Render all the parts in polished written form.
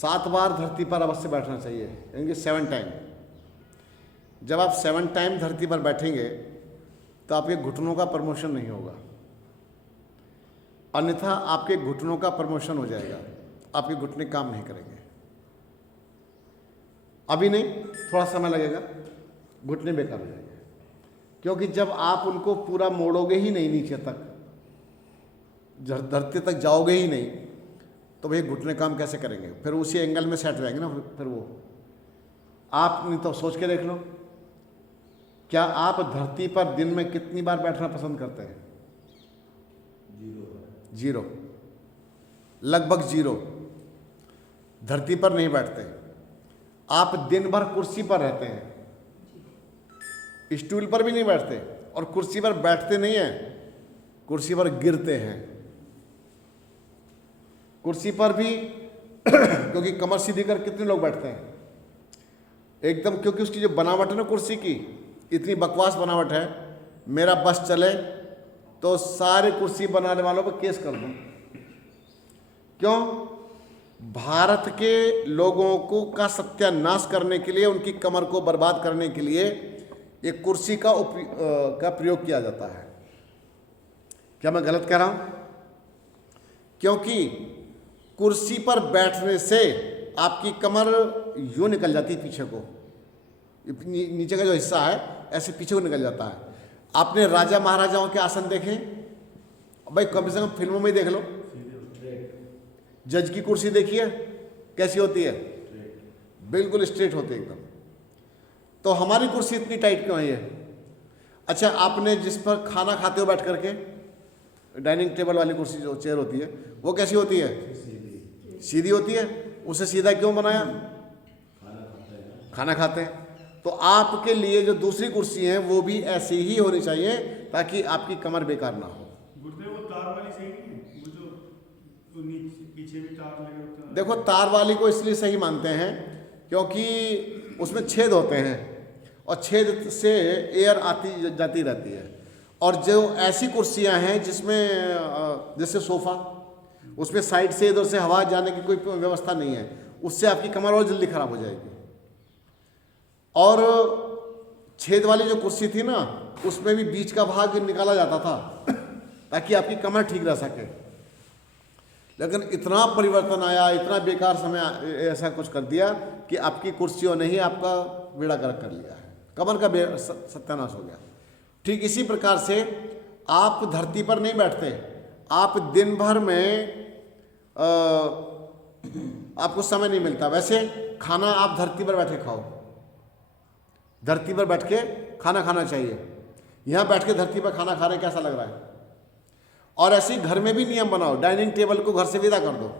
7 बार धरती पर अवश्य बैठना चाहिए, यानी 7 टाइम। जब आप 7 टाइम धरती पर बैठेंगे तो आपके घुटनों का प्रमोशन नहीं होगा, अन्यथा आपके घुटनों का प्रमोशन हो जाएगा, आपके घुटने काम नहीं करेंगे। अभी नहीं, थोड़ा समय लगेगा, घुटने बेकार हो जाएंगे, क्योंकि जब आप उनको पूरा मोड़ोगे ही नहीं नीचे तक, धरती तक जाओगे ही नहीं, तो भाई घुटने काम कैसे करेंगे? फिर उसी एंगल में सेट हो जाएंगे ना। फिर वो आप नहीं तो सोच के देख लो, क्या आप धरती पर दिन में कितनी बार बैठना पसंद करते हैं? 0, लगभग 0। धरती पर नहीं बैठते। आप दिन भर कुर्सी पर रहते हैं, स्टूल पर भी नहीं बैठते, और कुर्सी पर बैठते नहीं हैं, कुर्सी पर गिरते हैं। कुर्सी पर भी क्योंकि कमर सीधी कर कितने लोग बैठते हैं एकदम, क्योंकि उसकी जो बनावट है ना कुर्सी की, इतनी बकवास बनावट है। मेरा बस चले तो सारे कुर्सी बनाने वालों पर केस कर दूं। क्यों? भारत के लोगों को का सत्यानाश करने के लिए, उनकी कमर को बर्बाद करने के लिए एक कुर्सी का प्रयोग किया जाता है। क्या मैं गलत कह रहा हूं? क्योंकि कुर्सी पर बैठने से आपकी कमर यूं निकल जाती है पीछे को, नीचे का जो हिस्सा है ऐसे पीछे को निकल जाता है। आपने राजा महाराजाओं के आसन देखे भाई? कम से कम फिल्मों में देख लो। जज की कुर्सी देखिए कैसी होती है, बिल्कुल स्ट्रेट होती है एकदम। तो हमारी कुर्सी इतनी टाइट क्यों है? अच्छा, आपने जिस पर खाना खाते हो बैठ करके, डाइनिंग टेबल वाली कुर्सी जो चेयर होती है, वो कैसी होती है? सीधी होती है। उसे सीधा क्यों बनाया? खाना खाते हैं। तो आपके लिए जो दूसरी कुर्सी है वो भी ऐसी ही होनी चाहिए, ताकि आपकी कमर बेकार ना हो। घुटने वो तार वाली सही नहीं है, वो जो नीचे पीछे भी तार लगे होते हैं। देखो, तार वाली को इसलिए सही मानते हैं क्योंकि उसमें छेद होते हैं और छेद से एयर आती जाती रहती है। और जो ऐसी कुर्सियां हैं जिसमें जैसे सोफा, उसमें साइड से इधर से हवा जाने की कोई व्यवस्था नहीं है, उससे आपकी कमर और जल्दी खराब हो जाएगी। और छेद वाली जो कुर्सी थी ना, उसमें भी बीच का भाग निकाला जाता था ताकि आपकी कमर ठीक रह सके। लेकिन इतना परिवर्तन आया, इतना बेकार समय ऐसा कुछ कर दिया कि आपकी कुर्सियों ने ही आपका बेड़ा गर्क कर लिया है, कमर का सत्यानाश हो गया। ठीक इसी प्रकार से आप धरती पर नहीं बैठते, आप दिन भर में आपको समय नहीं मिलता। वैसे खाना आप धरती पर बैठे खाओ, धरती पर बैठ के खाना खाना चाहिए। यहाँ बैठ के धरती पर खाना खा रहे कैसा लग रहा है? और ऐसे ही घर में भी नियम बनाओ, डाइनिंग टेबल को घर से विदा कर दो।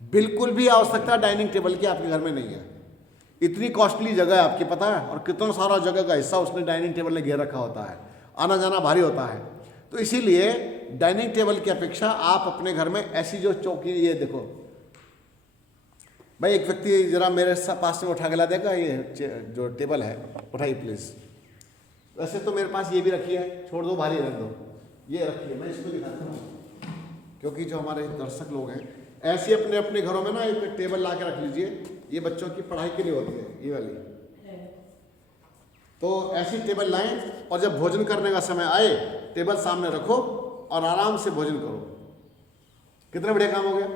बिल्कुल भी आवश्यकता डाइनिंग टेबल की आपके घर में नहीं है। इतनी कॉस्टली जगह है आपकी, पता है, और कितना सारा जगह का हिस्सा उसने डाइनिंग टेबल ने घेर रखा होता है, आना जाना भारी होता है। तो इसीलिए डाइनिंग टेबल की अपेक्षा आप अपने घर में ऐसी जो चौकी, ये देखो भाई, एक व्यक्ति जरा मेरे पास में उठा के ला देगा, ये जो टेबल है उठाइए प्लीज। वैसे तो मेरे पास ये भी रखी है, छोड़ दो, भारी रख दो, ये रखिए, मैं इसको दिखाता हूँ क्योंकि जो हमारे दर्शक लोग हैं, ऐसे अपने अपने घरों में ना एक टेबल ला के रख लीजिए। ये बच्चों की पढ़ाई के लिए होती है, ये वाली। तो ऐसी टेबल लाएं और जब भोजन करने का समय आए, टेबल सामने रखो और आराम से भोजन करो। कितना बढ़िया काम हो गया।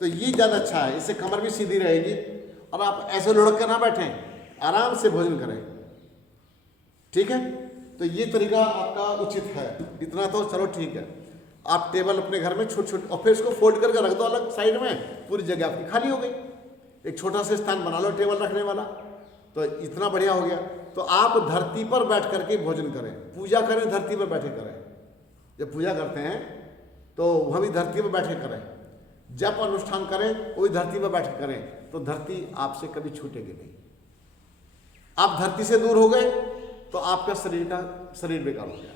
तो ये ज़्यादा अच्छा है, इससे कमर भी सीधी रहेगी और आप ऐसे लुढ़क कर ना बैठें, आराम से भोजन करें। ठीक है, तो ये तरीका आपका उचित है। इतना तो चलो ठीक है। आप टेबल अपने घर में छोटे छोटे, और फिर इसको फोल्ड करके रख दो अलग साइड में, पूरी जगह आपकी खाली हो गई। एक छोटा सा स्थान बना लो टेबल रखने वाला, तो इतना बढ़िया हो गया। तो आप धरती पर बैठ करके भोजन करें, पूजा करें, धरती पर बैठे करें। जब पूजा करते हैं तो वह भी धरती पर बैठे करें, जब अनुष्ठान करें वो भी धरती पर बैठे करें, तो धरती आपसे कभी छूटेगी नहीं। आप धरती से दूर हो गए तो आपका शरीर बेकार हो गया।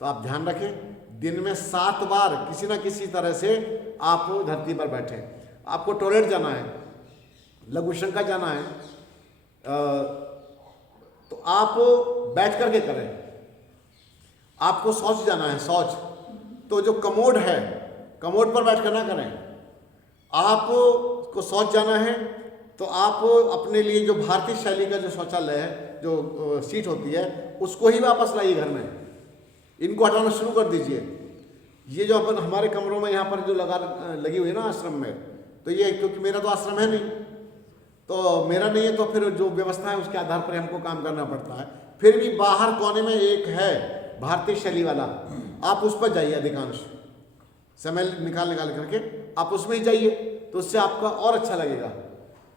तो आप ध्यान रखें, दिन में 7 बार किसी ना किसी तरह से आप धरती पर बैठे। आपको टॉयलेट जाना है, लघु शंका जाना है, तो आप बैठ करके करें। आपको शौच जाना है, शौच, तो जो कमोड है, कमोड पर बैठ कर ना करें, आप को शौच जाना है तो आप अपने लिए जो भारतीय शैली का जो शौचालय है, जो सीट होती है, उसको ही वापस लाइए घर में। इनको हटाना शुरू कर दीजिए। ये जो अपन हमारे कमरों में यहाँ पर जो लगी हुई है ना आश्रम में, तो ये क्योंकि मेरा तो आश्रम है नहीं, तो मेरा नहीं है, तो फिर जो व्यवस्था है उसके आधार पर हमको काम करना पड़ता है। फिर भी बाहर कोने में एक है भारतीय शैली वाला, आप उस पर जाइए। अधिकांश समय निकाल करके आप उसमें ही जाइए, तो उससे आपका और अच्छा लगेगा।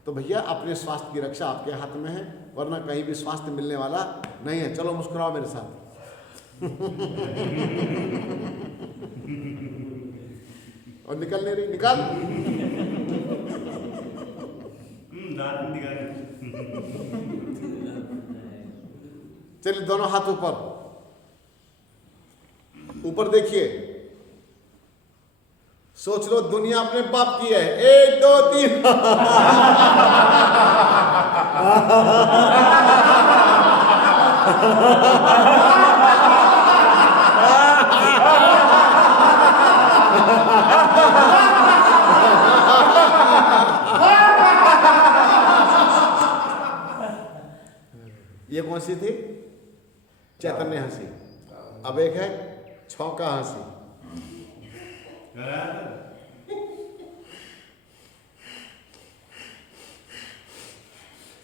तो भैया अपने स्वास्थ्य की रक्षा आपके हाथ में है, वरना कहीं भी स्वास्थ्य मिलने वाला नहीं है। चलो मुस्कुराओ मेरे साथ। और निकल नहीं रही, निकाल। दांत निकाल। चलिए दोनों हाथ ऊपर, ऊपर देखिए। सोच लो दुनिया अपने बाप की है। 1 2 3। ये कौन सी थी? चैतन्य हंसी। अब एक है छौका हंसी।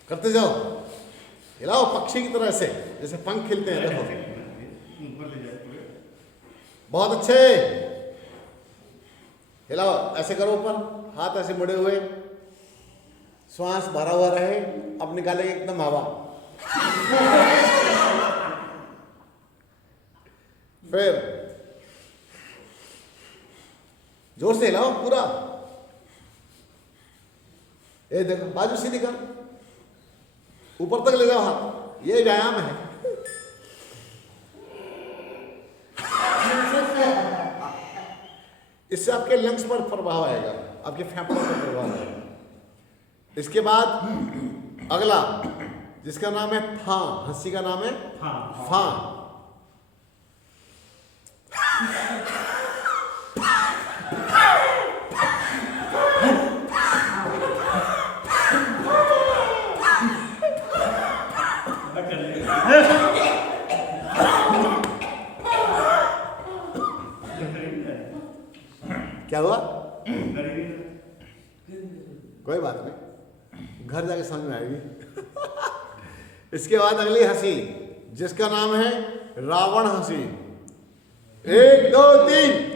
करते जाओ, हिलाओ पक्षी की तरह से, जैसे पंख खिलते हैं। देखो ऊपर ले जाए पूरे। बहुत अच्छे। हिलाओ, ऐसे करो ऊपर, हाथ ऐसे मुड़े हुए, श्वास भरा हुआ रहे। अब निकालेंगे एकदम हवा। फिर जोर से हिलाओ पूरा। ये देखो, बाजू सीधी कर, ऊपर तक ले जाओ हाथ। ये व्यायाम है। इससे आपके लंग्स पर प्रभाव आएगा, आपके फेफड़ों पर प्रभाव आएगा। इसके बाद अगला, जिसका नाम है फां, हंसी का नाम है फां। क्या हुआ? कोई बात नहीं, घर जाके समझ में आएगी। इसके बाद अगली हंसी, जिसका नाम है रावण हंसी। 1 2 3।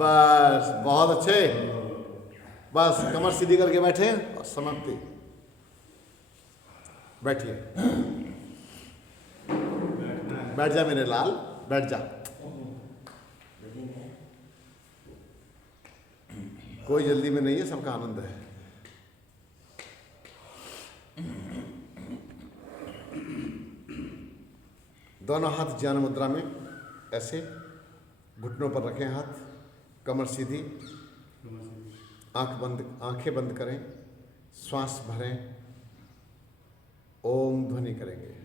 बस बहुत अच्छे। बस कमर सीधी करके बैठे और समाप्ति। बैठिए, बैठ जा मेरे लाल, बैठ जा। कोई जल्दी में नहीं है, सबका आनंद है। दोनों हाथ ज्ञान मुद्रा में ऐसे घुटनों पर रखें हाथ, कमर सीधी, आंखें बंद करें, श्वास भरें, ओम ध्वनि करेंगे।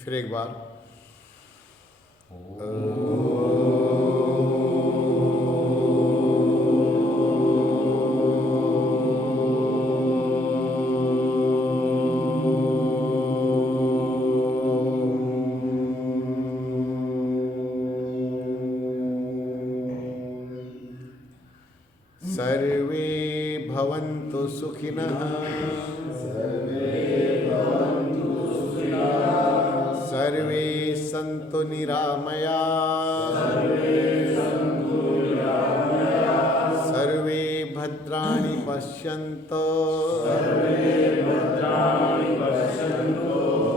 फिर एक बार सर्वे भवन्तु सुखिनः सर्वे सन्तु निरामयाः सर्वे भद्राणि पश्यन्तु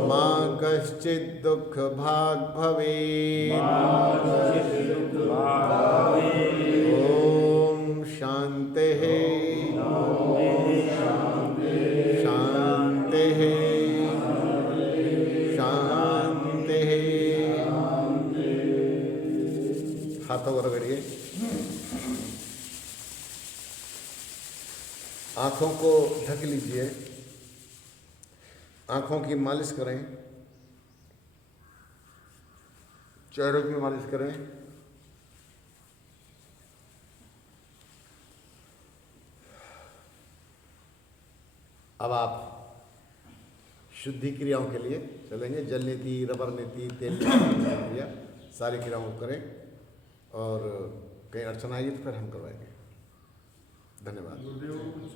मा कश्चित् दुःखभाग् भवेत् ॐ शान्तिः शान्तिः शान्तिः। हाथों को रगड़िए, आँखों को ढक लीजिए, आँखों की मालिश करें, चेहरों की मालिश करें। अब आप शुद्धि क्रियाओं के लिए चलेंगे। जल नीति, रबर नीति, तेल क्रिया, सारी क्रियाओं को करें और कहीं अड़चन आएगी तो फिर हम करवाएंगे। धन्यवाद। गुरुदेव कुछ